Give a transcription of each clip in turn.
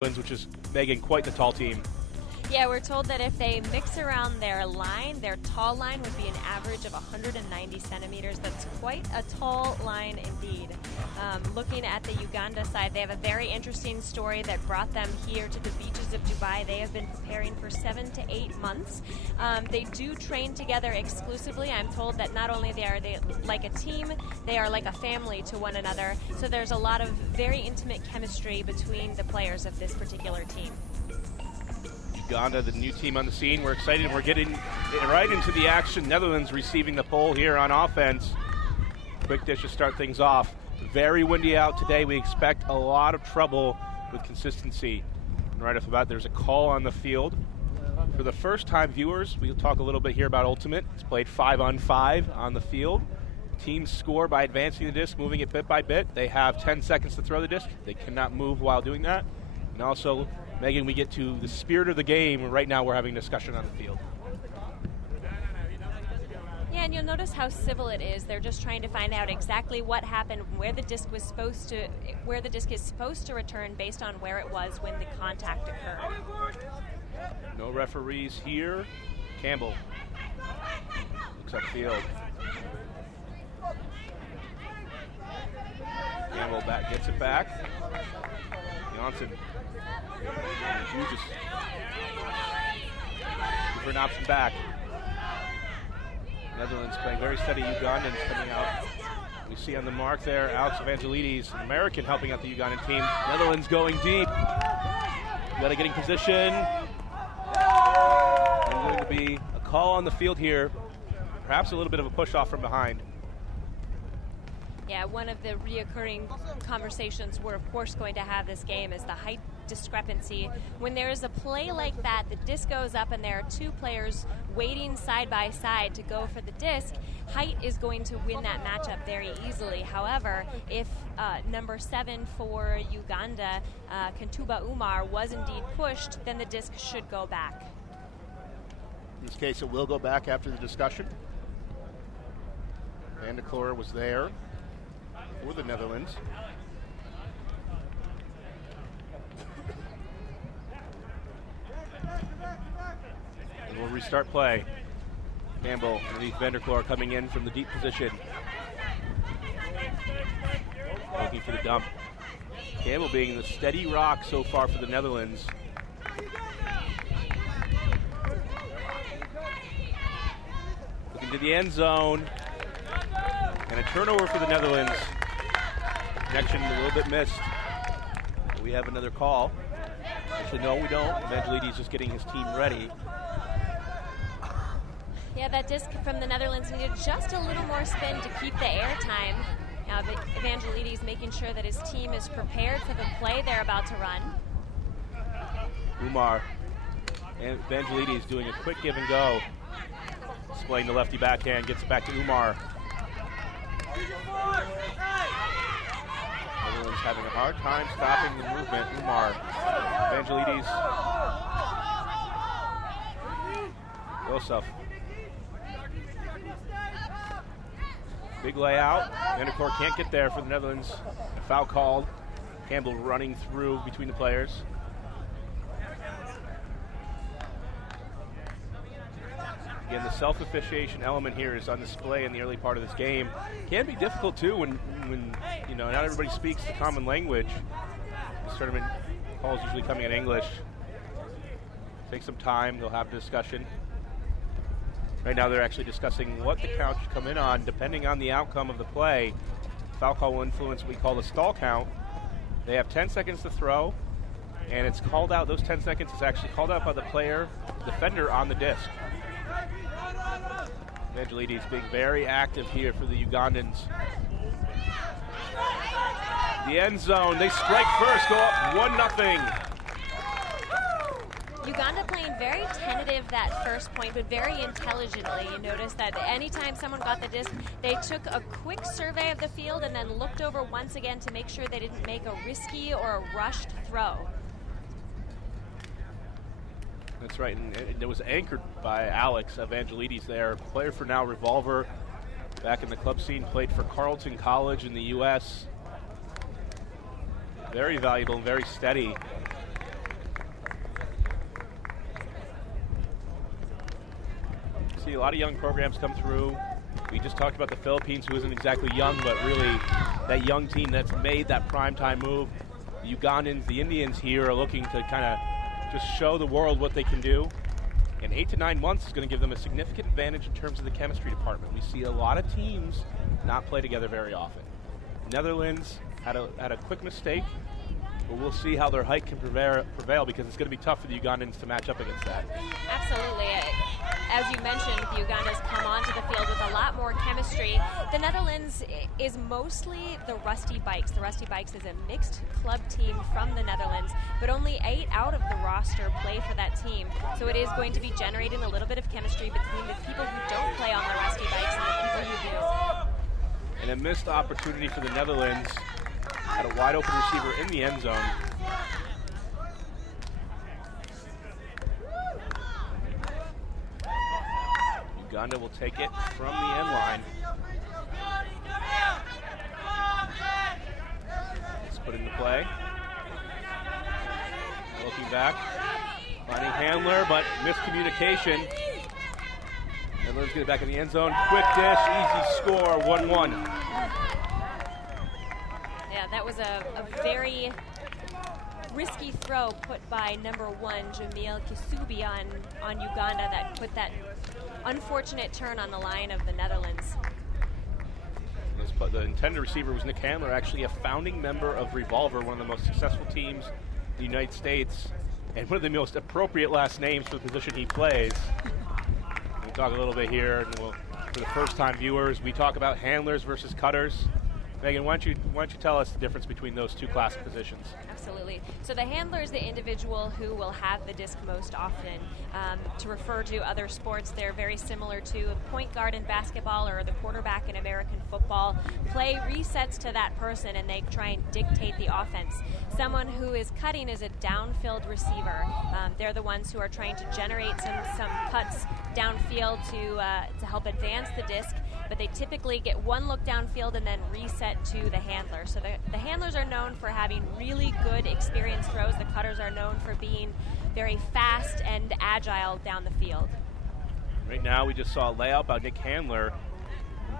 which is, Megan, quite the tall team. Yeah, we're told that if they mix around their line, their tall line would be an average of 190 centimeters. That's quite a tall line indeed. Looking at the Uganda side, they have a very interesting story that brought them here to the beaches of Dubai. They have been preparing for 7 to 8 months. They do train together exclusively. I'm told that not only are they like a team, they are like a family to one another. So there's a lot of very intimate chemistry between the players of this particular team. Uganda, the new team on the scene. We're excited. We're getting right into the action. Netherlands receiving the pole here on offense. Quick dish to start things off. Very windy out today. We expect a lot of trouble with consistency. And right off the bat, there's a call on the field. For the first-time viewers, we'll talk a little bit here about Ultimate. It's played 5-on-5 on the field. Teams score by advancing the disc, moving it bit by bit. They have 10 seconds to throw the disc. They cannot move while doing that. And also, Megan, we get to the spirit of the game. Right now we're having discussion on the field. Yeah, and you'll notice how civil it is. They're just trying to find out exactly what happened, where the disc is supposed to return based on where it was when the contact occurred. No referees here. Campbell looks upfield. Campbell gets it back. Johnson. Just for an option back. Netherlands playing very steady. Ugandans coming out. We see on the mark there Alex Evangelides, an American, helping out the Ugandan team. Netherlands going deep. Got to get in position. There's going to be a call on the field here. Perhaps a little bit of a push off from behind. Yeah, one of the reoccurring conversations we're of course going to have this game is the height discrepancy. When there is a play like that, the disc goes up and there are two players waiting side by side to go for the disc, height is going to win that matchup very easily. However, if number 7 for Uganda, Kantuba Umar, was indeed pushed, then the disc should go back. In this case, it will go back after the discussion. Van de Kloor was there for the Netherlands. And we'll restart play. Campbell underneath Van de Kloor coming in from the deep position. Looking for the dump. Campbell being the steady rock so far for the Netherlands. Looking to the end zone. And a turnover for the Netherlands. Connection a little bit missed. We have another call. Actually, no, we don't. Evangelides just getting his team ready. Yeah, that disc from the Netherlands needed just a little more spin to keep the air time. Now, Evangelides making sure that his team is prepared for the play they're about to run. Umar and Evangelides doing a quick give and go. Displaying the lefty backhand, gets it back to Umar. Netherlands having a hard time stopping the movement. Umar, Evangelides, Joseph. Big layout. Van de Kloor can't get there for the Netherlands. Foul called. Campbell running through between the players. Again, the self-officiation element here is on display in the early part of this game. Can be difficult too when you know, not everybody speaks the common language. This tournament calls usually coming in English. Take some time, they'll have a discussion. Right now they're actually discussing what the count should come in on depending on the outcome of the play. Foul call will influence what we call the stall count. They have 10 seconds to throw, and it's called out, those 10 seconds is actually called out by the player, defender on the disc. Evangelides being very active here for the Ugandans. The end zone, they strike first, go up 1-0. Uganda playing very tentative that first point, but very intelligently. You notice that anytime someone got the disc, they took a quick survey of the field and then looked over once again to make sure they didn't make a risky or a rushed throw. That's right, and it was anchored by Alex Evangelides there, player for now Revolver, back in the club scene, played for Carleton College in the U.S. Very valuable and very steady. see a lot of young programs come through. We just talked about the Philippines, who isn't exactly young, but really that young team that's made that primetime move. The Ugandans, the Indians here are looking to kind of just show the world what they can do. And 8 to 9 months is going to give them a significant advantage in terms of the chemistry department. We see a lot of teams not play together very often. Netherlands had a quick mistake, but we'll see how their height can prevail because it's going to be tough for the Ugandans to match up against that. Absolutely. As you mentioned, the Ugandans come onto the field with a lot more chemistry. The Netherlands is mostly the Rusty Bikes. The Rusty Bikes is a mixed club team from the Netherlands, but only 8 out of the roster play for that team. So it is going to be generating a little bit of chemistry between the people who don't play on the Rusty Bikes and the people who do. And a missed opportunity for the Netherlands. Had a wide open receiver in the end zone. Uganda will take it from the end line. Let's put into play. Looking back, finding Handler, but miscommunication. Netherlands get it back in the end zone. Quick dish, easy score, 1-1. Yeah, that was a very risky throw put by number 1, Jamil Kisubi on Uganda that put that unfortunate turn on the line of the Netherlands. But the intended receiver was Nick Handler, actually a founding member of Revolver, one of the most successful teams in the United States, and one of the most appropriate last names for the position he plays. We'll talk a little bit here, and for the first-time viewers, we talk about handlers versus cutters. Megan, why don't you tell us the difference between those two classic positions? Absolutely. So the handler is the individual who will have the disc most often. To refer to other sports, they're very similar to a point guard in basketball or the quarterback in American football. Play resets to that person and they try and dictate the offense. Someone who is cutting is a downfield receiver. They're the ones who are trying to generate some cuts downfield to help advance the disc, but they typically get one look downfield and then reset to the handler. So the handlers are known for having really good experienced throws. The cutters are known for being very fast and agile down the field. Right now we just saw a layout by Nick Handler.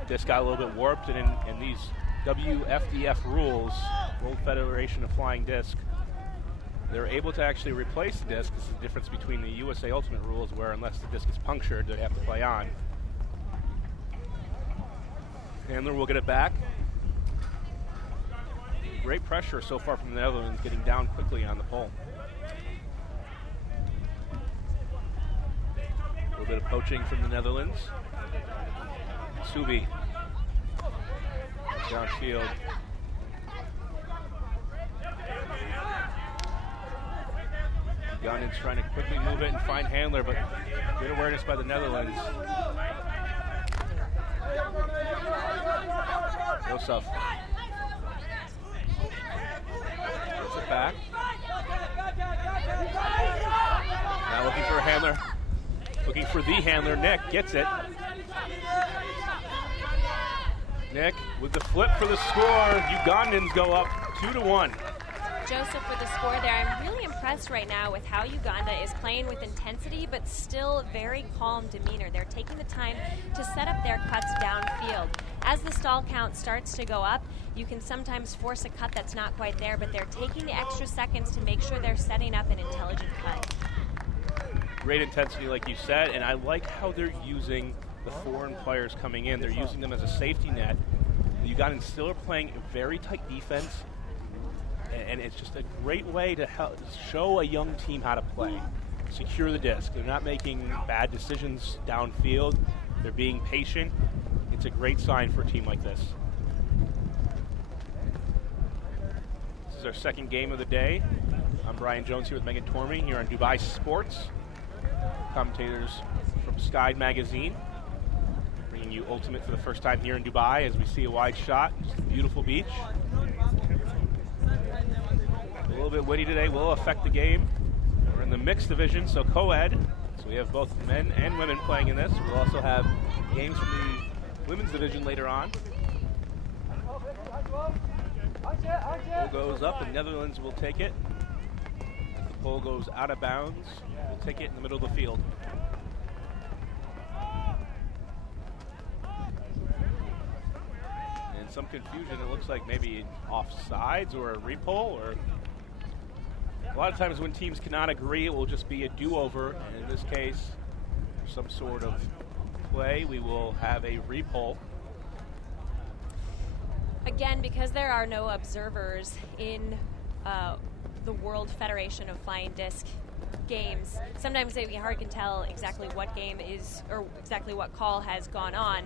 This got a little bit warped, and in these WFDF rules, World Federation of Flying Disc, they're able to actually replace the disc. This is the difference between the USA Ultimate rules, where unless the disc is punctured, they have to play on. Handler will get it back. Great pressure so far from the Netherlands, getting down quickly on the pole. A little bit of poaching from the Netherlands. Subi downfield. Ugandans trying to quickly move it and find Handler, but good awareness by the Netherlands. Yosef gets it back. Now looking for a handler. Looking for the handler. Nick gets it. Nick with the flip for the score. Ugandans go up 2-1. Joseph with the score there. I'm really impressed right now with how Uganda is playing with intensity, but still very calm demeanor. They're taking the time to set up their cuts downfield. As the stall count starts to go up, you can sometimes force a cut that's not quite there, but they're taking the extra seconds to make sure they're setting up an intelligent cut. Great intensity, like you said, and I like how they're using the foreign players coming in. They're using them as a safety net. The Ugandans still are playing a very tight defense, and it's just a great way to show a young team how to play. Secure the disc. They're not making bad decisions downfield. They're being patient. It's a great sign for a team like this. This is our second game of the day. I'm Brian Jones here with Megan Tormey here on Dubai Sports. Commentators from Sky Magazine, bringing you Ultimate for the first time here in Dubai as we see a wide shot. Just a beautiful beach. A little bit windy today will affect the game. We're in the mixed division, so co-ed. So we have both men and women playing in this. We'll also have games from the women's division later on. Pole goes up, and Netherlands will take it. As the pole goes out of bounds, we'll take it in the middle of the field. some confusion. It looks like maybe offsides or a repull, or a lot of times when teams cannot agree, it will just be a do-over. And in this case, some sort of play, we will have a repull. Again, because there are no observers in the World Federation of Flying Disc games, sometimes it can be hard to tell exactly what game is, or exactly what call has gone on.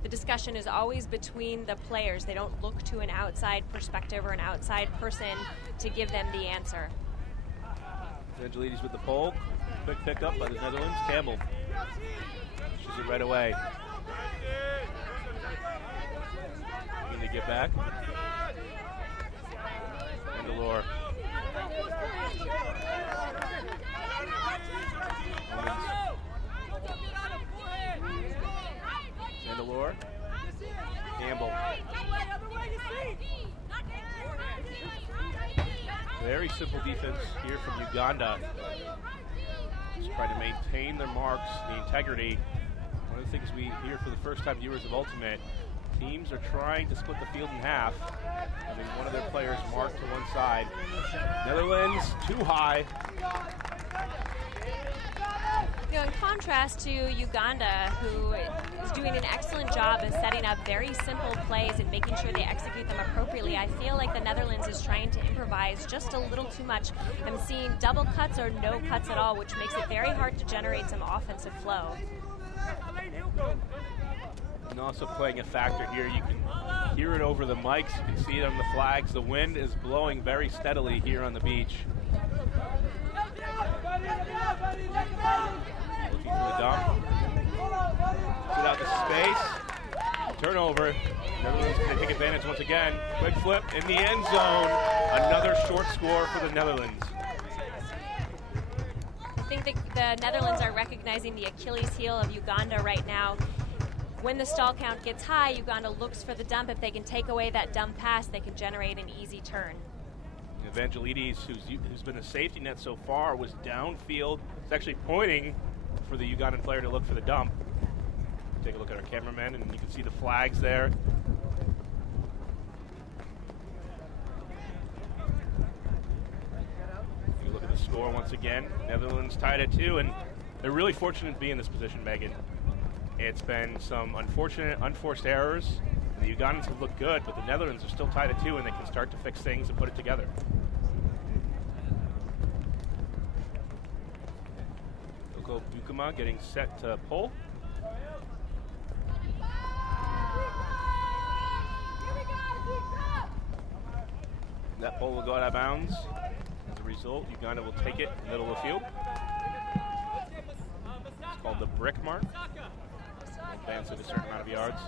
The discussion is always between the players. They don't look to an outside perspective or an outside person to give them the answer. Evangelides with the pole. Quick pickup by the Netherlands. Campbell pushes it right away. Looking to get back. Mandalore. Mandalore. Campbell. Very simple defense here from Uganda. Just trying to maintain their marks, the integrity. One of the things we hear for the first time viewers of Ultimate, teams are trying to split the field in half, having one of their players marked to one side. Netherlands, too high. You know, in contrast to Uganda, who is doing an excellent job of setting up very simple plays and making sure they execute them appropriately, I feel like the Netherlands is trying to improvise just a little too much. I'm seeing double cuts or no cuts at all, which makes it very hard to generate some offensive flow. And also playing a factor here, you can hear it over the mics, you can see it on the flags. The wind is blowing very steadily here on the beach. Looking for the dump. Sit out the space. Turnover. Netherlands going to take advantage once again. Quick flip in the end zone. Another short score for the Netherlands. I think the Netherlands are recognizing the Achilles heel of Uganda right now. When the stall count gets high, Uganda looks for the dump. If they can take away that dump pass, they can generate an easy turn. Evangelides, who's been a safety net so far, was downfield. He's actually pointing for the Ugandan player to look for the dump. Take a look at our cameraman, and you can see the flags there. You look at the score once again. Netherlands tied at 2, and they're really fortunate to be in this position, Megan. It's been some unfortunate, unforced errors. The Ugandans have looked good, but the Netherlands are still tied at 2, and they can start to fix things and put it together. Oko Bukuma getting set to pull. That pull will go out of bounds. As a result, Uganda will take it middle of the field. It's called the brick mark. Advance it a certain amount of yards.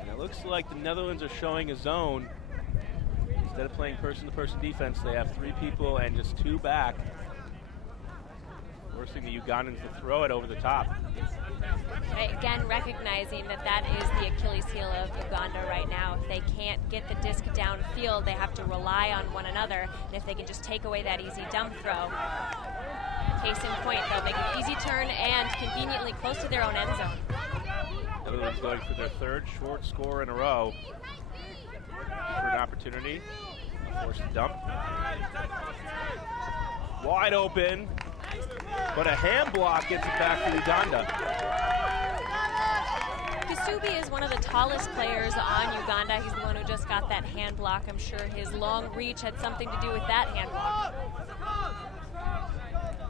And it looks like the Netherlands are showing a zone. Instead of playing person-to-person defense, they have 3 people and just 2 back, forcing the Ugandans to throw it over the top. Again, recognizing that is the Achilles heel of Uganda right now. If they can't get the disc downfield, they have to rely on one another. And if they can just take away that easy dump throw, case in point, they'll make an easy turn and conveniently close to their own end zone. Netherlands going for their 3rd short score in a row. For an opportunity. Forced dump. Wide open. But a hand block gets it back to Uganda. Kasubi is one of the tallest players on Uganda. He's the one who just got that hand block. I'm sure his long reach had something to do with that hand block.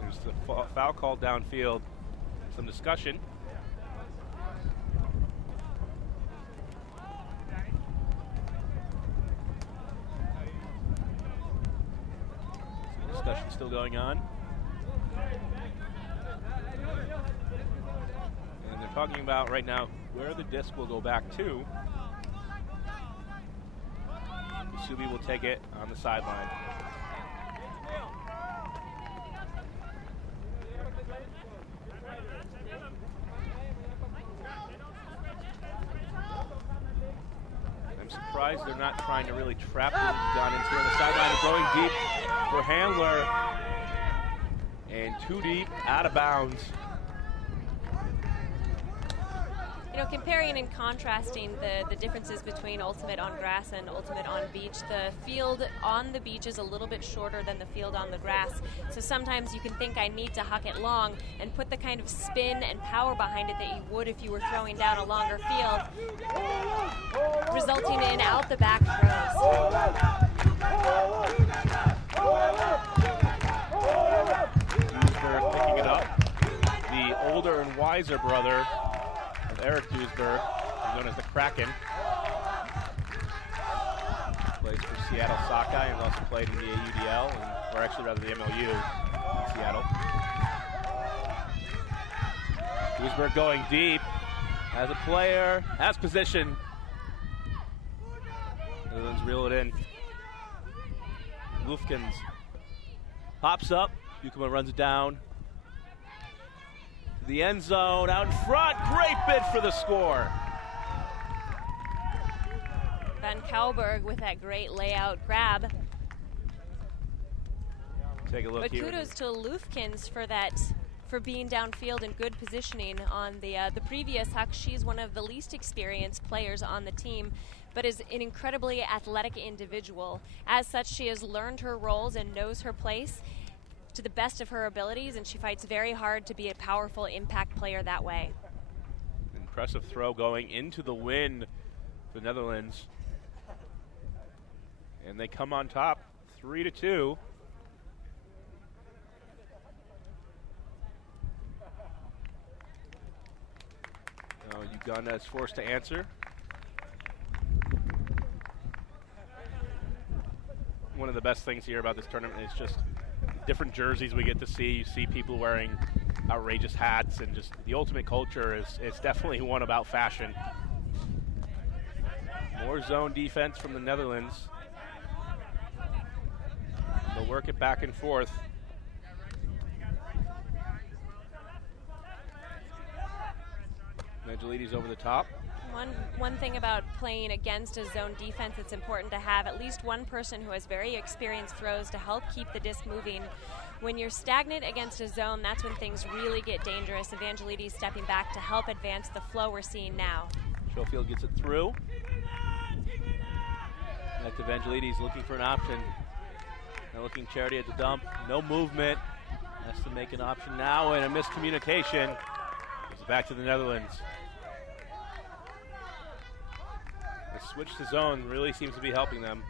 There's the foul call downfield. Some discussion. Discussion still going on. And they're talking about right now where the disc will go back to. Kasubi will take it on the sideline. I'm surprised they're not trying to really trap the Ugandans here on the sideline. Going deep for Handler. And too deep, out of bounds. You know, comparing and contrasting the differences between ultimate on grass and ultimate on beach, the field on the beach is a little bit shorter than the field on the grass. So sometimes you can think I need to huck it long and put the kind of spin and power behind it that you would if you were throwing down a longer field, resulting in out the back throws. Duesberg picking it up. The older and wiser brother of Eric Duesberg, known as the Kraken. Plays for Seattle Sockeye and also played in the AUDL, or actually rather the MLU in Seattle. Duesberg going deep as a player, has position. Netherlands reel it in. Lufkins pops up, Yukuma runs it down. The end zone, out in front, great bid for the score. Van Kouwberg with that great layout grab. Take a look here. But kudos to Lufkins for being downfield in good positioning on the previous huck. She's one of the least experienced players on the team, but is an incredibly athletic individual. As such, she has learned her roles and knows her place to the best of her abilities, and she fights very hard to be a powerful impact player that way. Impressive throw going into the wind for the Netherlands. And they come on top, 3-2. Now Uganda is forced to answer. One of the best things here about this tournament is just different jerseys we get to see. You see people wearing outrageous hats, and just the ultimate culture is definitely one about fashion. More zone defense from the Netherlands. They'll work it back and forth. Angelides over the top. One thing about playing against a zone defense, it's important to have at least one person who has very experienced throws to help keep the disc moving. When you're stagnant against a zone, that's when things really get dangerous. Evangelides stepping back to help advance the flow we're seeing now. Schofield gets it through. Back to Evangelides looking for an option. Now looking Charity at the dump. No movement. Has to make an option now, and a miscommunication. Gives it back to the Netherlands. The switch to zone really seems to be helping them.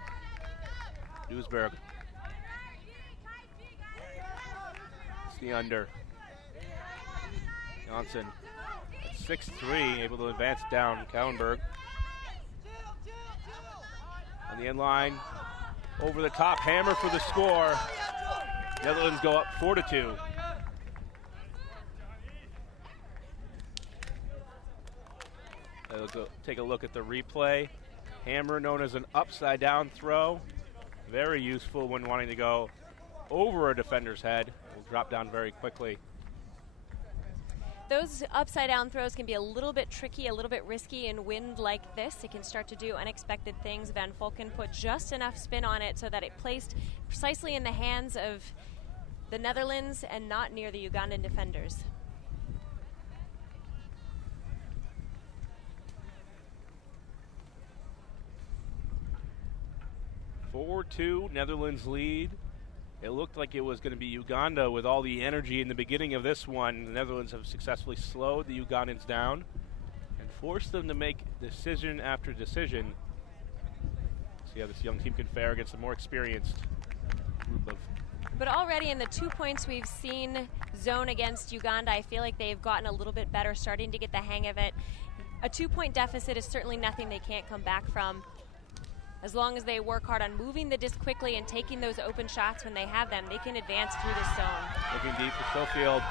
Duesberg. It's the under. Johnson at 6'3", able to advance down. Kouwberg. On the end line. Over the top, hammer for the score. Netherlands go up 4-2. Let's take a look at the replay. Hammer, known as an upside down throw. Very useful when wanting to go over a defender's head. It will drop down very quickly. Those upside down throws can be a little bit tricky, a little bit risky in wind like this. It can start to do unexpected things. Van Volken put just enough spin on it so that it placed precisely in the hands of the Netherlands and not near the Ugandan defenders. 4-2, Netherlands lead. It looked like it was going to be Uganda with all the energy in the beginning of this one. The Netherlands have successfully slowed the Ugandans down and forced them to make decision after decision. See how this young team can fare against a more experienced group of. But already in the 2 points we've seen zone against Uganda, I feel like they've gotten a little bit better, starting to get the hang of it. A 2-point deficit is certainly nothing they can't come back from. As long as they work hard on moving the disc quickly and taking those open shots when they have them, they can advance through this zone. Looking deep for Schofield.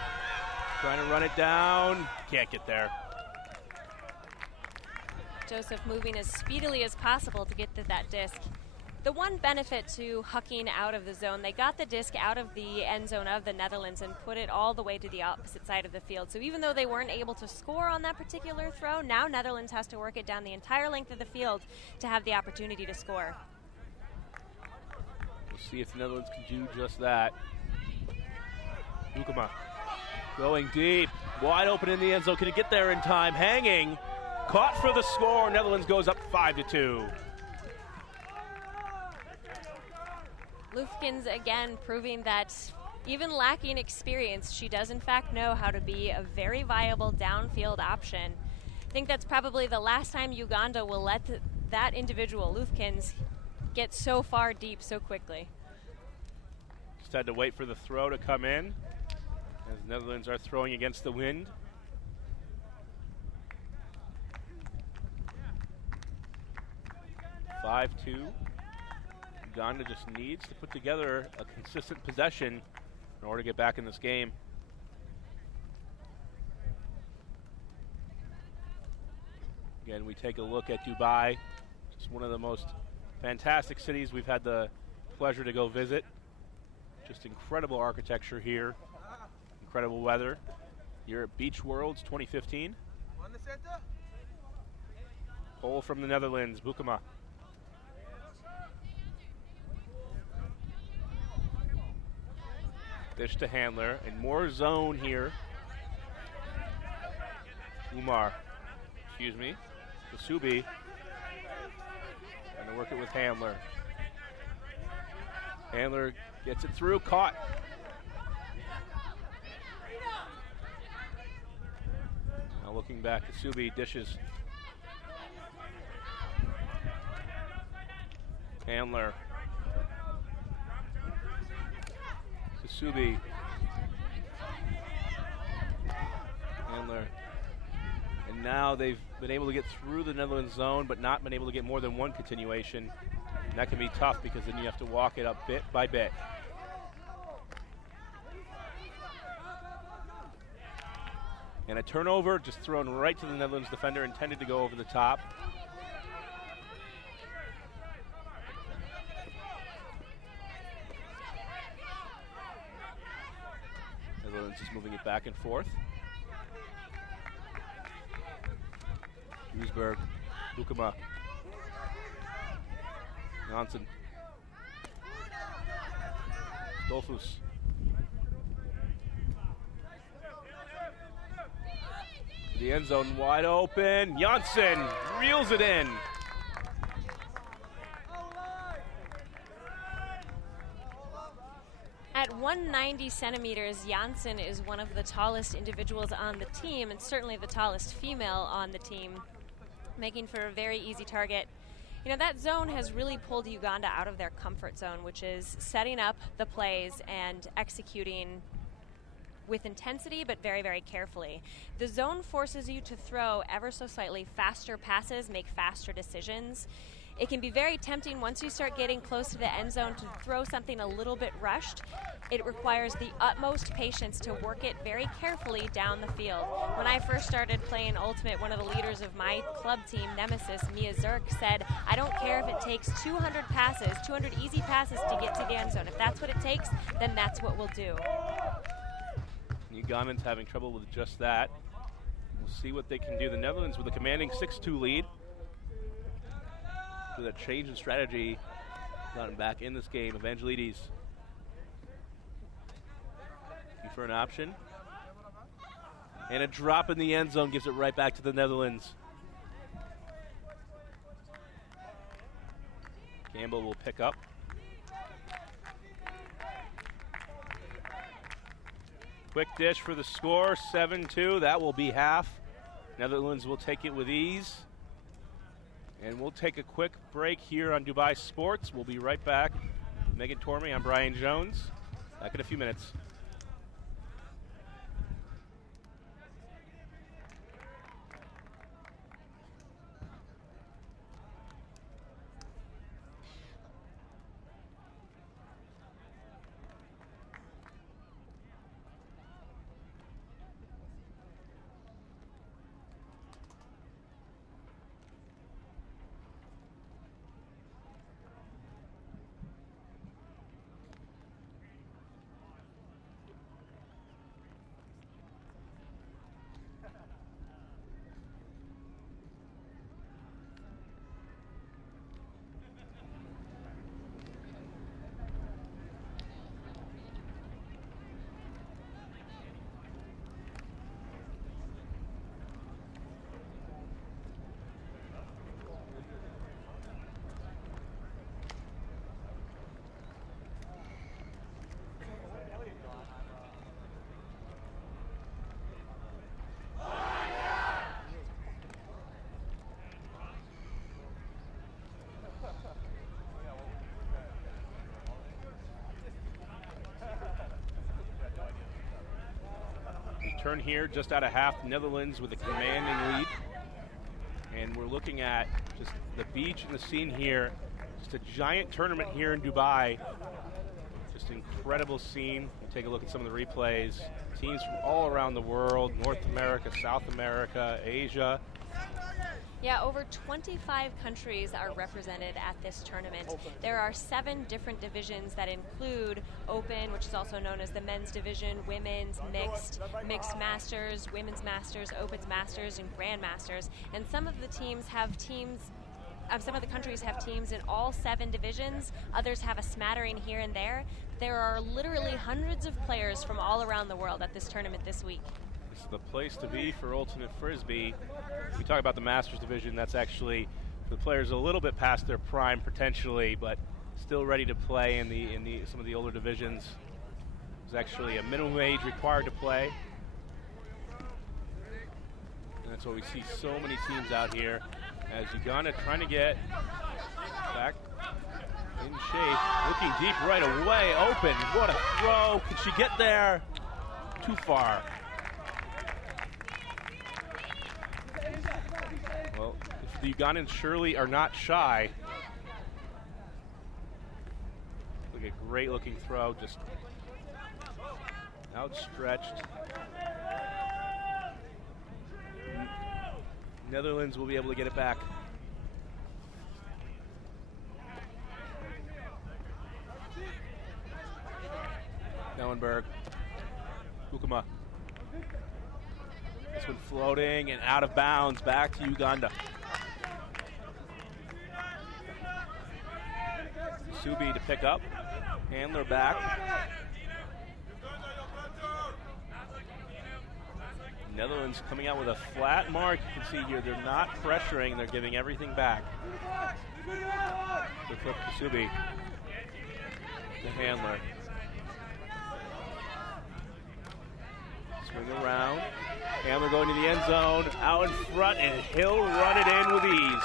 Trying to run it down. Can't get there. Joseph moving as speedily as possible to get to that disc. The one benefit to hucking out of the zone, they got the disc out of the end zone of the Netherlands and put it all the way to the opposite side of the field. So even though they weren't able to score on that particular throw, now Netherlands has to work it down the entire length of the field to have the opportunity to score. We'll see if the Netherlands can do just that. Ukuma going deep, wide open in the end zone. Can he get there in time? Hanging. Caught for the score. Netherlands goes up 5-2. Lufkins again proving that even lacking experience, she does in fact know how to be a very viable downfield option. I think that's probably the last time Uganda will let that individual, Lufkins, get so far deep so quickly. Just had to wait for the throw to come in as the Netherlands are throwing against the wind. Uganda just needs to put together a consistent possession in order to get back in this game. Again, we take a look at Dubai, just one of the most fantastic cities we've had the pleasure to go visit. Just incredible architecture here, incredible weather. You're at Beach Worlds 2015. Pole from the Netherlands, Bukema. Dish to Handler, and more zone here. Kasubi. Trying to work it with Handler. Handler gets it through, caught. Now looking back, Kasubi dishes. Handler. Kasubi. Handler. And now they've been able to get through the Netherlands zone, but not been able to get more than one continuation. And that can be tough because then you have to walk it up bit by bit. And a turnover just thrown right to the Netherlands defender, intended to go over the top. Netherlands is moving it back and forth. Duisberg, Bukema, Janssen, Stolfus. The end zone wide open. Janssen reels it in. At 190 centimeters, Janssen is one of the tallest individuals on the team, and certainly the tallest female on the team, making for a very easy target. You know, that zone has really pulled Uganda out of their comfort zone, which is setting up the plays and executing with intensity, but very, very carefully. The zone forces you to throw ever so slightly faster passes, make faster decisions. It can be very tempting once you start getting close to the end zone to throw something a little bit rushed. It requires the utmost patience to work it very carefully down the field. When I first started playing Ultimate, one of the leaders of my club team, Nemesis, Mia Zirk, said, I don't care if it takes 200 passes, 200 easy passes to get to the end zone. If that's what it takes, then that's what we'll do. Ugandans having trouble with just that. We'll see what they can do. The Netherlands with a commanding 6-2 lead. With a change in strategy, gotten back in this game. Evangelides looking for an option. And a drop in the end zone gives it right back to the Netherlands. Campbell will pick up. Quick dish for the score, 7-2. That will be half. Netherlands will take it with ease. And we'll take a quick break here on Dubai Sports. We'll be right back. Megan Tormey, I'm Brian Jones. Back in a few minutes. turn here just out of half. Netherlands with a commanding lead. And we're looking at just the beach and the scene here. Just a giant tournament here in Dubai. Just incredible scene. We'll take a look at some of the replays. Teams from all around the world, North America, South America, Asia. Yeah, over 25 countries are represented at this tournament. There are 7 different divisions that include Open, which is also known as the men's division, women's, mixed masters, women's masters, Opens masters, and grandmasters. And some of the teams have teams, some of the countries have teams in all 7 divisions. Others have a smattering here and there. There are literally hundreds of players from all around the world at this tournament this week. This is the place to be for Ultimate Frisbee. We talk about the Masters division. That's actually for the players a little bit past their prime potentially, but still ready to play in some of the older divisions. There's actually a minimum age required to play. And that's why we see so many teams out here as Uganda trying to get back in shape. Looking deep right away. Open. What a throw. Can she get there? Too far. Well, if the Ugandans surely are not shy. Look at great looking throw, just outstretched. Netherlands will be able to get it back. Ellenberg, Ukuma. This one floating and out of bounds, back to Uganda. Subi to pick up, handler back. Netherlands coming out with a flat mark. You can see here they're not pressuring, they're giving everything back. The flip to Subi, the handler. Swing around. Handler going to the end zone, out in front, and he'll run it in with ease.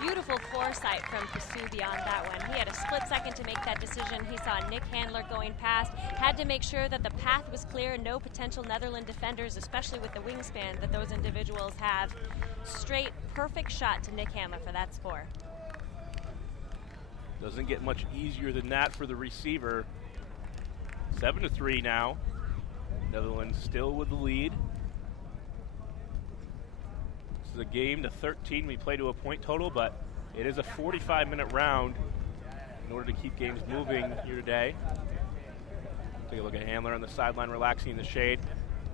Beautiful foresight from Kasubi on that one. He had a split second to make that decision. He saw Nick Handler going past, had to make sure that the path was clear, no potential Netherlands defenders, especially with the wingspan that those individuals have. Straight, perfect shot to Nick Handler for that score. Doesn't get much easier than that for the receiver. 7-3 now. Netherlands still with the lead. This is a game to 13. We play to a point total, but it is a 45-minute round in order to keep games moving here today. Take a look at Handler on the sideline, relaxing in the shade.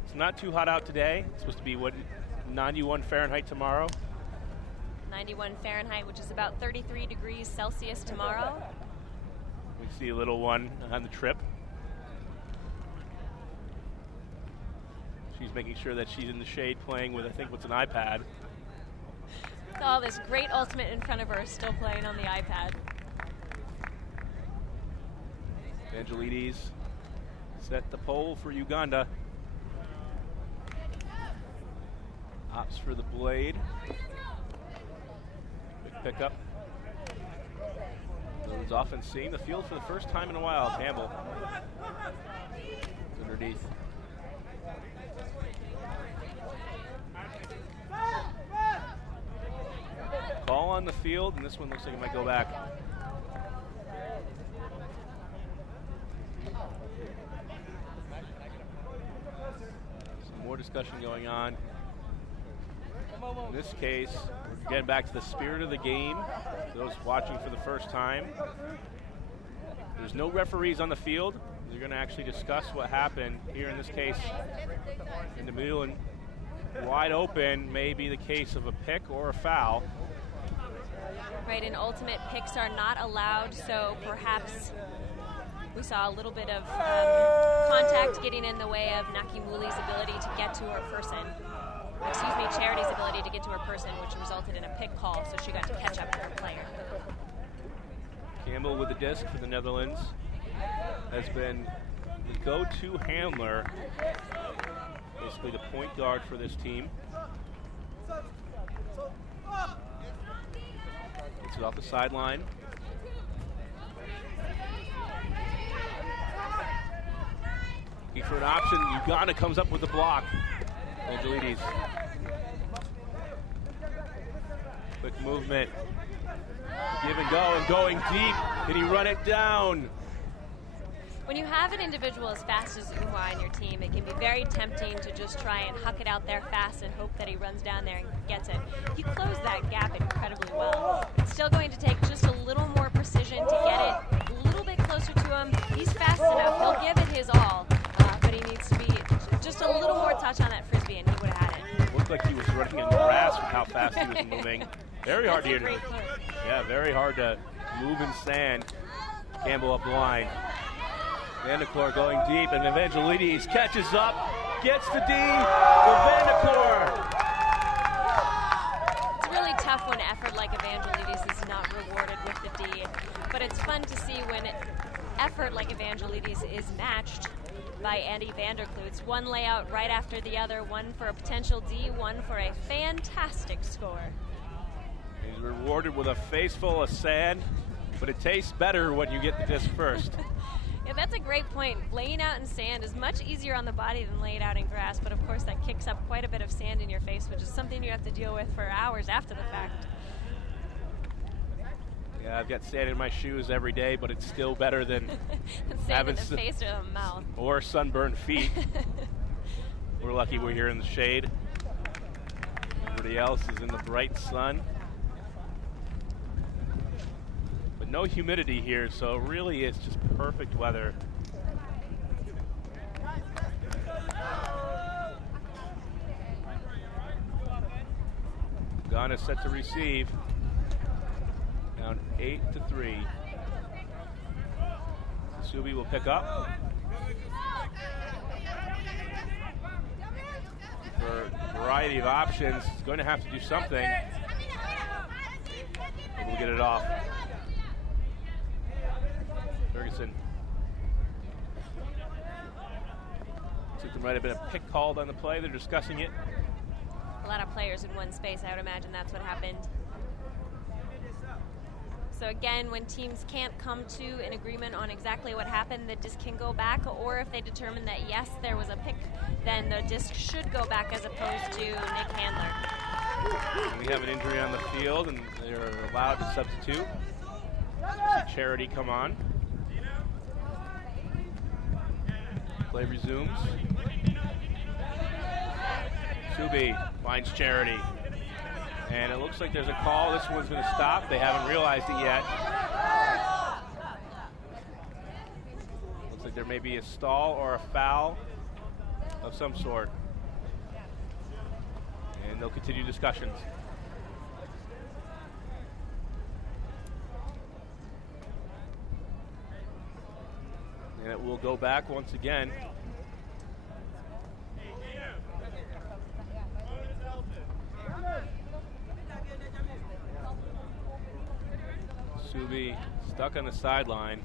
It's not too hot out today. It's supposed to be, 91 Fahrenheit tomorrow? 91 Fahrenheit, which is about 33 degrees Celsius tomorrow. We see a little one on the trip. She's making sure that she's in the shade playing with, I think, what's an iPad. With all this great ultimate in front of her, still playing on the iPad. Angelides set the pole for Uganda. Opts for the blade. Big pickup. Those often seeing the field for the first time in a while. Campbell. It's underneath. Call on the field, and this one looks like it might go back. Some more discussion going on. In this case, we're getting back to the spirit of the game. Those watching for the first time. There's no referees on the field. They're going to actually discuss what happened here in this case. In the middle and wide open may be the case of a pick or a foul. Right, and ultimate picks are not allowed, so perhaps we saw a little bit of contact getting in the way of Nakimuli's ability to get to her person. Excuse me, Charity's ability to get to her person, which resulted in a pick call, so she got to catch up to her player. Campbell with the disc for the Netherlands has been the go-to handler, basically the point guard for this team. Gets it off the sideline. for an option. Uganda comes up with the block. Angelides. Quick movement. Give and go, and going deep. Can he run it down? When you have an individual as fast as Uma on your team, it can be very tempting to just try and huck it out there fast and hope that he runs down there and gets it. He closed that gap incredibly well. It's still going to take just a little more precision to get it a little bit closer to him. He's fast enough. He'll give it his all, but he needs to be just a little more touch on that frisbee, and he would have had it. Looked like he was running in grass with how fast he was moving. Very hard to hit. Yeah, very hard to move in sand. Campbell up the line. Vanderclor going deep, and Evangelides catches up, gets the D for Vanderclor. It's really tough when effort like Evangelides is not rewarded with the D, but it's fun to see when effort like Evangelides is matched by Andy Vanderkluts. One layout right after the other, one for a potential D, one for a fantastic score. He's rewarded with a face full of sand, but it tastes better when you get the disc first. Yeah, that's a great point. Laying out in sand is much easier on the body than laying out in grass, but of course that kicks up quite a bit of sand in your face, which is something you have to deal with for hours after the fact. Yeah, I've got sand in my shoes every day, but it's still better than sand in the face or the mouth. Or sunburned feet. We're lucky we're here in the shade. Everybody else is in the bright sun. But no humidity here, so really it's just perfect weather. Uganda set to receive. Down 8-3. Subi will pick up. For a variety of options, he's going to have to do something. We'll get it off. Ferguson. Looks like there might have been a pick called on the play. They're discussing it. A lot of players in one space, I would imagine that's what happened. So again, when teams can't come to an agreement on exactly what happened, the disc can go back, or if they determine that yes, there was a pick, then the disc should go back as opposed to Nick Handler. We have an injury on the field, and they're allowed to substitute. See Charity come on. Play resumes. Subi finds Charity. And it looks like there's a call. This one's going to stop. They haven't realized it yet. Looks like there may be a stall or a foul of some sort. And they'll continue discussions. And it will go back once again. Subi stuck on the sideline.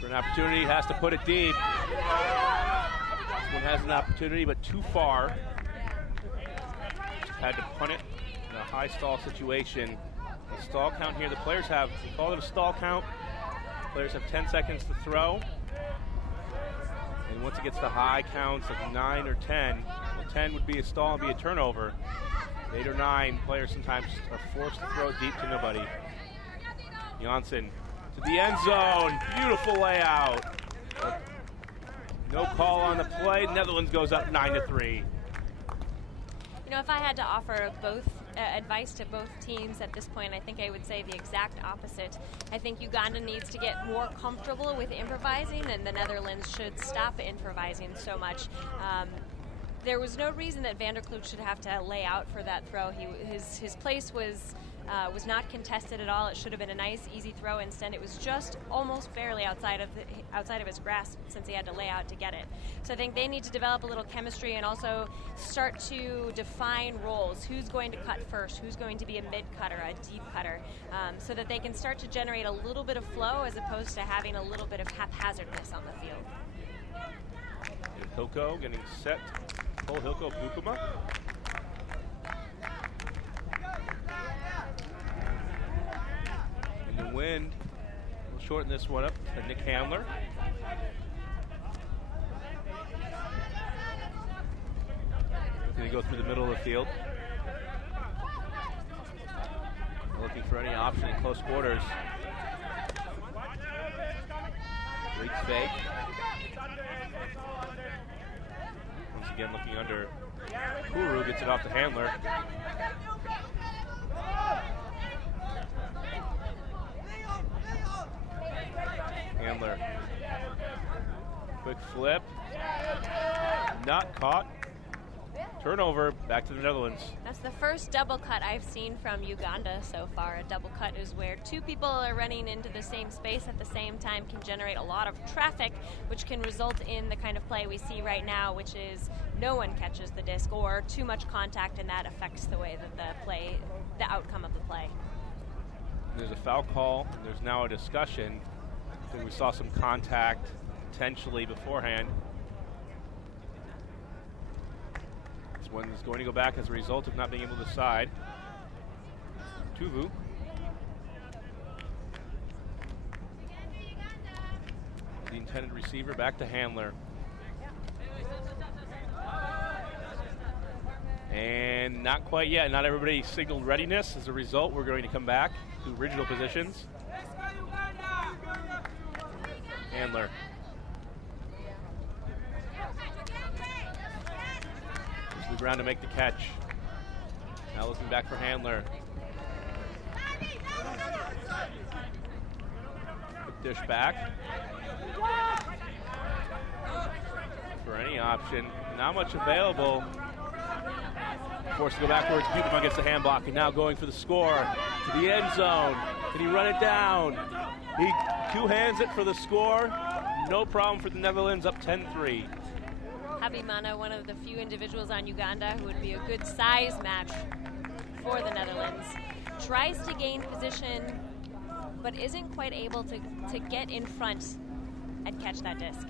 For an opportunity, has to put it deep. This one has an opportunity, but too far. Just had to punt it in a high stall situation. The stall count here, the players have, we call it a stall count. Players have 10 seconds to throw. And once it gets to high counts, like 9 or 10, well, 10 would be a stall and be a turnover. 8 or 9, players sometimes are forced to throw deep to nobody. Janssen to the end zone. Beautiful layout. No call on the play. Netherlands goes up 9-3. You know, if I had to offer both advice to both teams at this point, I think I would say the exact opposite. I think Uganda needs to get more comfortable with improvising, and the Netherlands should stop improvising so much. There was no reason that Vanderkluts should have to lay out for that throw. His place was not contested at all. It should have been a nice, easy throw. Instead, it was just almost barely outside of his grasp, since he had to lay out to get it. So I think they need to develop a little chemistry and also start to define roles. Who's going to cut first? Who's going to be a mid cutter, a deep cutter, so that they can start to generate a little bit of flow as opposed to having a little bit of haphazardness on the field. And Hilko getting set. Full Hilko Bukuma. And the wind will shorten this one up to Nick Handler. to go through the middle of the field. Looking for any option in close quarters. Leaks fake. Once again looking under. Kuru gets it off the handler. Handler. Quick flip. Not caught. Turnover, back to the Netherlands. That's the first double cut I've seen from Uganda so far. A double cut is where two people are running into the same space at the same time, can generate a lot of traffic, which can result in the kind of play we see right now, which is no one catches the disc or too much contact, and that affects the way that the outcome of the play. There's a foul call, and there's now a discussion. I think we saw some contact potentially beforehand. One is going to go back as a result of not being able to decide. Tuvu. The intended receiver back to handler. And not quite yet. Not everybody signaled readiness. As a result, we're going to come back to original positions. Handler. The ground to make the catch. Now looking back for handler. Quick dish back. For any option. Not much available. Forced to go backwards. Buteman gets the hand block, and now going for the score to the end zone. Can he run it down? He two-hands it for the score. No problem for the Netherlands, up 10-3. Habimana, one of the few individuals on Uganda who would be a good size match for the Netherlands. Tries to gain position, but isn't quite able to get in front and catch that disc.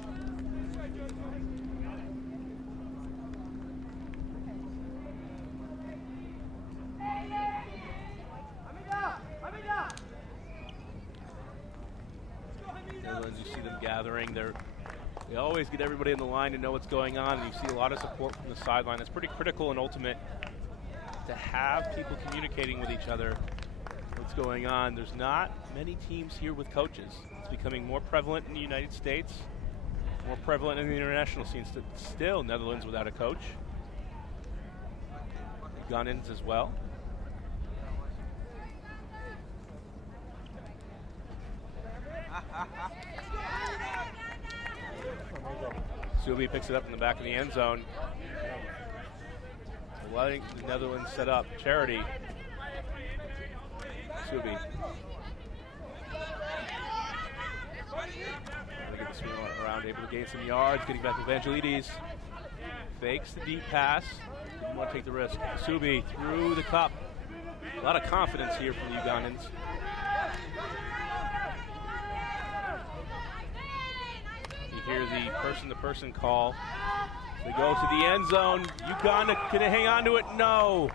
Netherlands, you see them gathering. They always get everybody in the line to know what's going on, and you see a lot of support from the sideline. That's pretty critical and ultimate to have people communicating with each other what's going on. There's not many teams here with coaches. It's becoming more prevalent in the United States, more prevalent in the international scene. Still, Netherlands without a coach. Ugandans as well. Subi picks it up in the back of the end zone. Letting the Netherlands set up. Charity. Subi. Trying to get this one around, able to gain some yards, getting back to Evangelides. Fakes the deep pass. Didn't want to take the risk. Subi through the cup. A lot of confidence here from the Ugandans. You hear the person-to-person call. They go to the end zone. Uganda, can they hang on to it? No.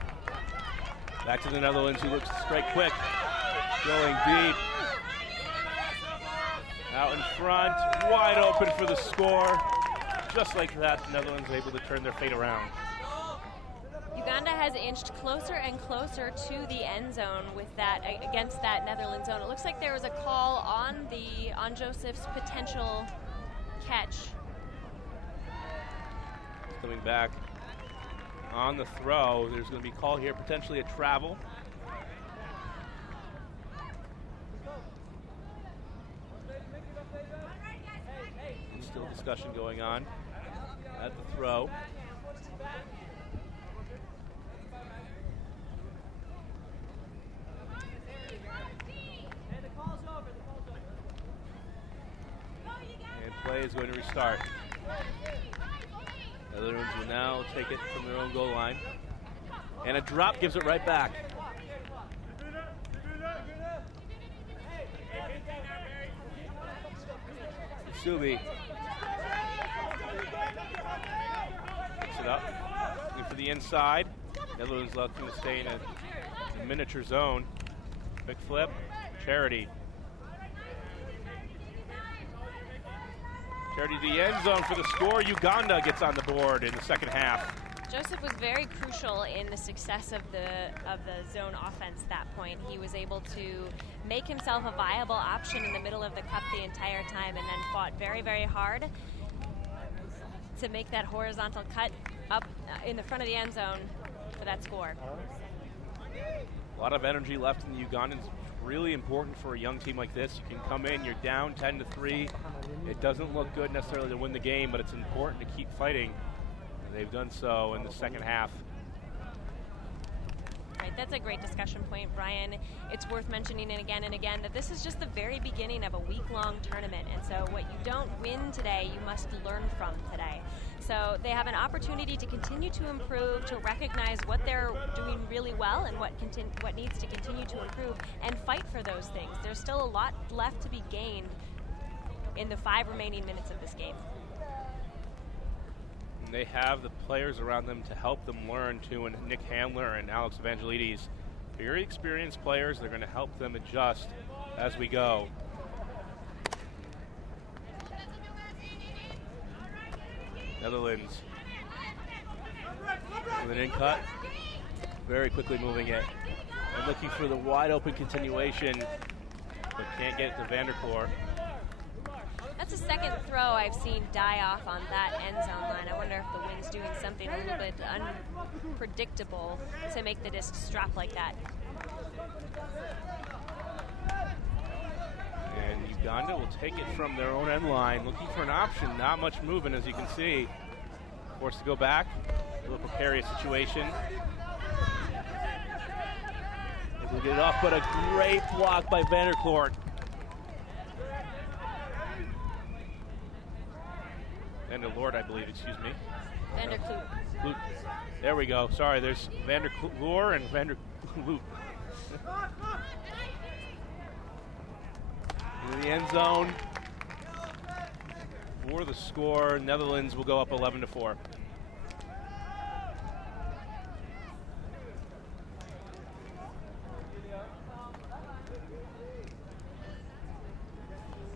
Back to the Netherlands, who looks to strike quick. Going deep. Out in front, wide open for the score. Just like that, the Netherlands able to turn their fate around. Uganda has inched closer and closer to the end zone with that against that Netherlands zone. It looks like there was a call on Joseph's potential catch. Coming back on the throw. There's going to be a call here, potentially a travel. Still discussion going on at the throw. And play is going to restart. The Netherlands will now take it from their own goal line. And a drop gives it right back. Subi picks it up. Looking for the inside. Netherlands looking to stay in a miniature zone. Big flip. Charity. Charity to the end zone for the score. Uganda gets on the board in the second half. Joseph was very crucial in the success of the zone offense at that point. He was able to make himself a viable option in the middle of the cup the entire time, and then fought very, very hard to make that horizontal cut up in the front of the end zone for that score. A lot of energy left in the Ugandans. Really important for a young team like this. You can come in, you're down 10-3. It doesn't look good necessarily to win the game, but it's important to keep fighting. They've done so in the second half. Right, that's a great discussion point, Brian. It's worth mentioning it again and again that this is just the very beginning of a week-long tournament, and so what you don't win today, you must learn from today. So they have an opportunity to continue to improve, to recognize what they're doing really well and what needs to continue to improve, and fight for those things. There's still a lot left to be gained in the 5 remaining minutes of this game. And they have the players around them to help them learn too, and Nick Handler and Alex Evangelides, very experienced players. They're going to help them adjust as we go. Netherlands with an in cut, very quickly moving it and looking for the wide open continuation, but can't get it to Vanderkloor. That's a second throw I've seen die off on that end zone line. I wonder if the wind's doing something a little bit unpredictable to make the discs drop like that. And Uganda will take it from their own end line, looking for an option. Not much movement, as you can see. Forced to go back. A little precarious situation. Able to get it off, but a great block by Vanderkloor. Vanderlord, I believe, excuse me. Vanderkloot. There we go. Sorry, there's Vanderkloor and Vanderkloot. In the end zone for the score. Netherlands will go up 11-4.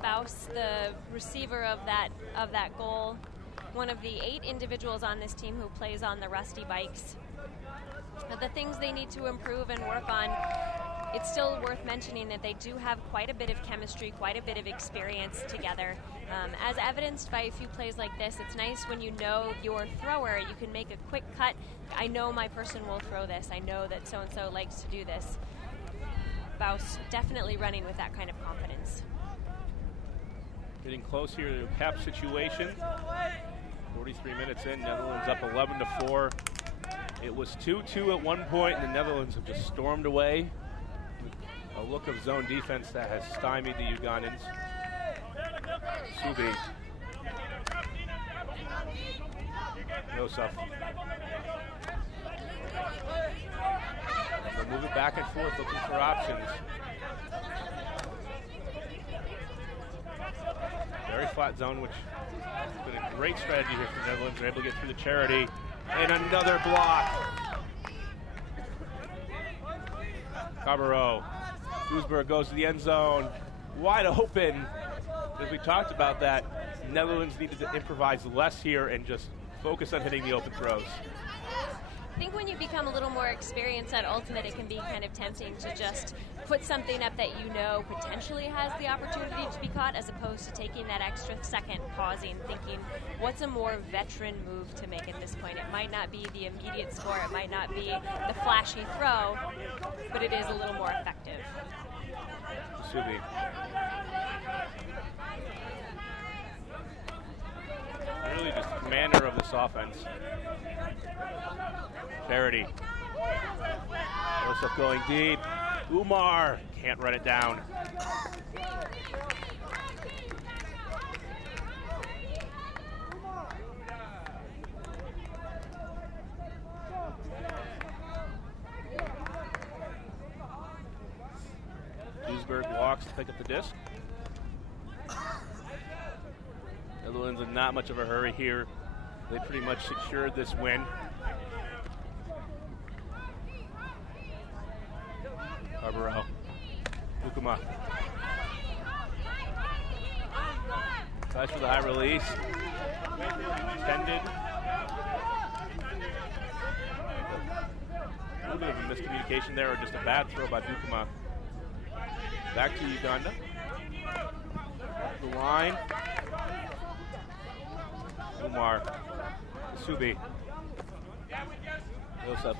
Baus, the receiver of that goal, one of the 8 individuals on this team who plays on the rusty bikes. The things they need to improve and work on, it's still worth mentioning that they do have quite a bit of chemistry, quite a bit of experience together. As evidenced by a few plays like this, it's nice when you know your thrower, you can make a quick cut. I know my person will throw this. I know that so-and-so likes to do this. Baus definitely running with that kind of confidence. Getting close here to a cap situation. 43 minutes in, Netherlands up 11-4. It was 2-2 at one point, and the Netherlands have just stormed away. A look of zone defense that has stymied the Ugandans. Subi. Yosef. They'll move it back and forth, looking for options. Very flat zone, which has been a great strategy here for the Netherlands. They're able to get through the charity. And another block. Cabarro. Duisburg goes to the end zone. Wide open. As we talked about that, Netherlands needed to improvise less here and just focus on hitting the open throws. I think when you become a little more experienced at Ultimate, it can be kind of tempting to just put something up that you know potentially has the opportunity to be caught, as opposed to taking that extra second, pausing, thinking, what's a more veteran move to make at this point? It might not be the immediate score, it might not be the flashy throw, but it is a little more effective. Subi. Really just the commander of this offense. Charity. Joseph going deep. Umar can't run it down. Duisburg walks to pick up the disc. Netherlands in not much of a hurry here. They pretty much secured this win. Cabarro. Ukuma. Tries for the high release. Intended. little bit of a miscommunication there, or just a bad throw by Bukuma. Back to Uganda. The line. Umar. Subi. Joseph.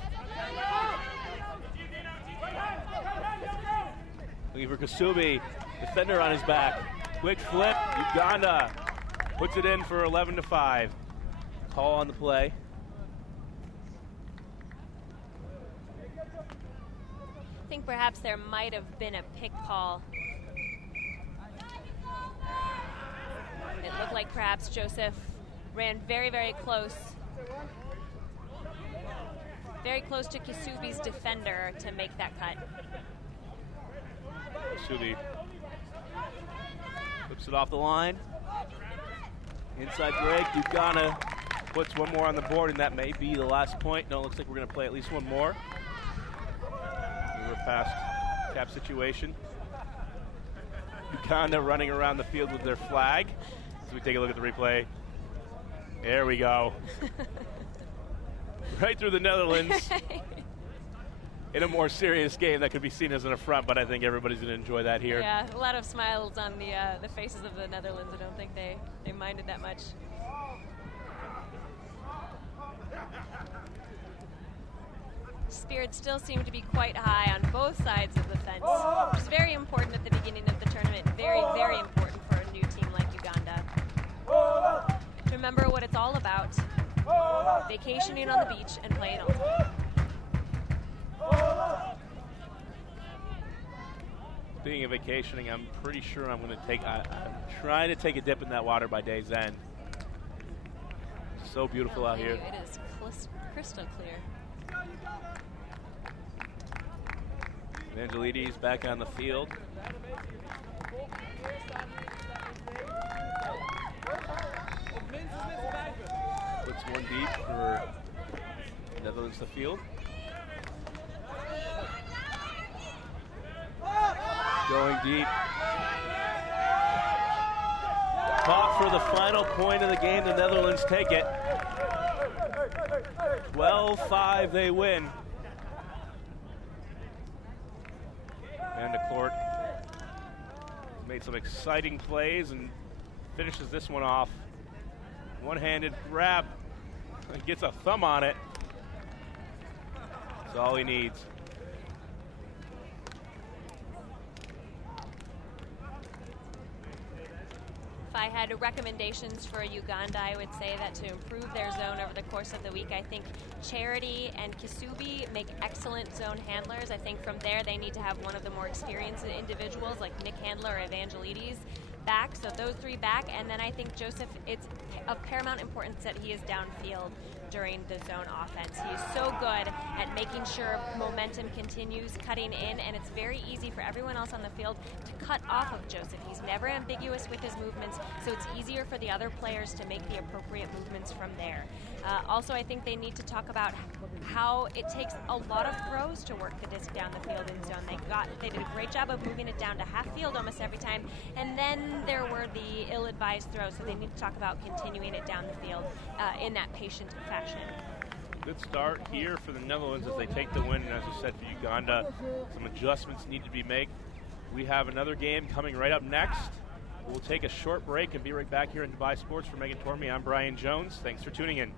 Looking for Kasubi. Defender on his back. Quick flip. Uganda puts it in for 11-5. Call on the play. I think perhaps there might have been a pick call. It looked like perhaps Joseph ran very, very close. Very close to Kisubi's defender to make that cut. Kisubi flips it off the line. Inside break, Uganda puts one more on the board, and that may be the last point. No, it looks like we're going to play at least one more. We're past cap situation. Uganda running around the field with their flag. As we take a look at the replay. There we go. Right through the Netherlands. In a more serious game that could be seen as an affront, but I think everybody's going to enjoy that here. Yeah, a lot of smiles on the faces of the Netherlands. I don't think they minded that much. Spirits still seem to be quite high on both sides of the fence, which is very important at the beginning of the tournament. Very, very important for a new team like Uganda. To remember what it's all about. Vacationing on the beach and playing ultimate. Speaking of vacationing, I'm pretty sure I'm going to take. I'm trying to take a dip in that water by day's end. So beautiful out here. It is crystal clear. Evangelides back on the field. Puts one deep for Netherlands to field. Going deep. Caught for the final point of the game. The Netherlands take it. 12-5 they win. And the court made some exciting plays and finishes this one off. One-handed grab. He gets a thumb on it. That's all he needs. If I had recommendations for Uganda, I would say that to improve their zone over the course of the week, I think Charity and Kisubi make excellent zone handlers. I think from there they need to have one of the more experienced individuals like Nick Handler or Evangelides back, so those three back, and then I think Joseph, it's of paramount importance that he is downfield during the zone offense. He is so good at making sure momentum continues, cutting in, and it's very easy for everyone else on the field to cut off of Joseph. He's never ambiguous with his movements, so it's easier for the other players to make the appropriate movements from there. Also, I think they need to talk about how it takes a lot of throws to work the disc down the field in zone. They did a great job of moving it down to half field almost every time, and then there were the ill-advised throws, so they need to talk about continuing it down the field in that patient fashion. Good start here for the Netherlands as they take the win, and as you said, for Uganda, some adjustments need to be made. We have another game coming right up next. We'll take a short break and be right back here in Dubai Sports. For Megan Tormey, I'm Brian Jones. Thanks for tuning in.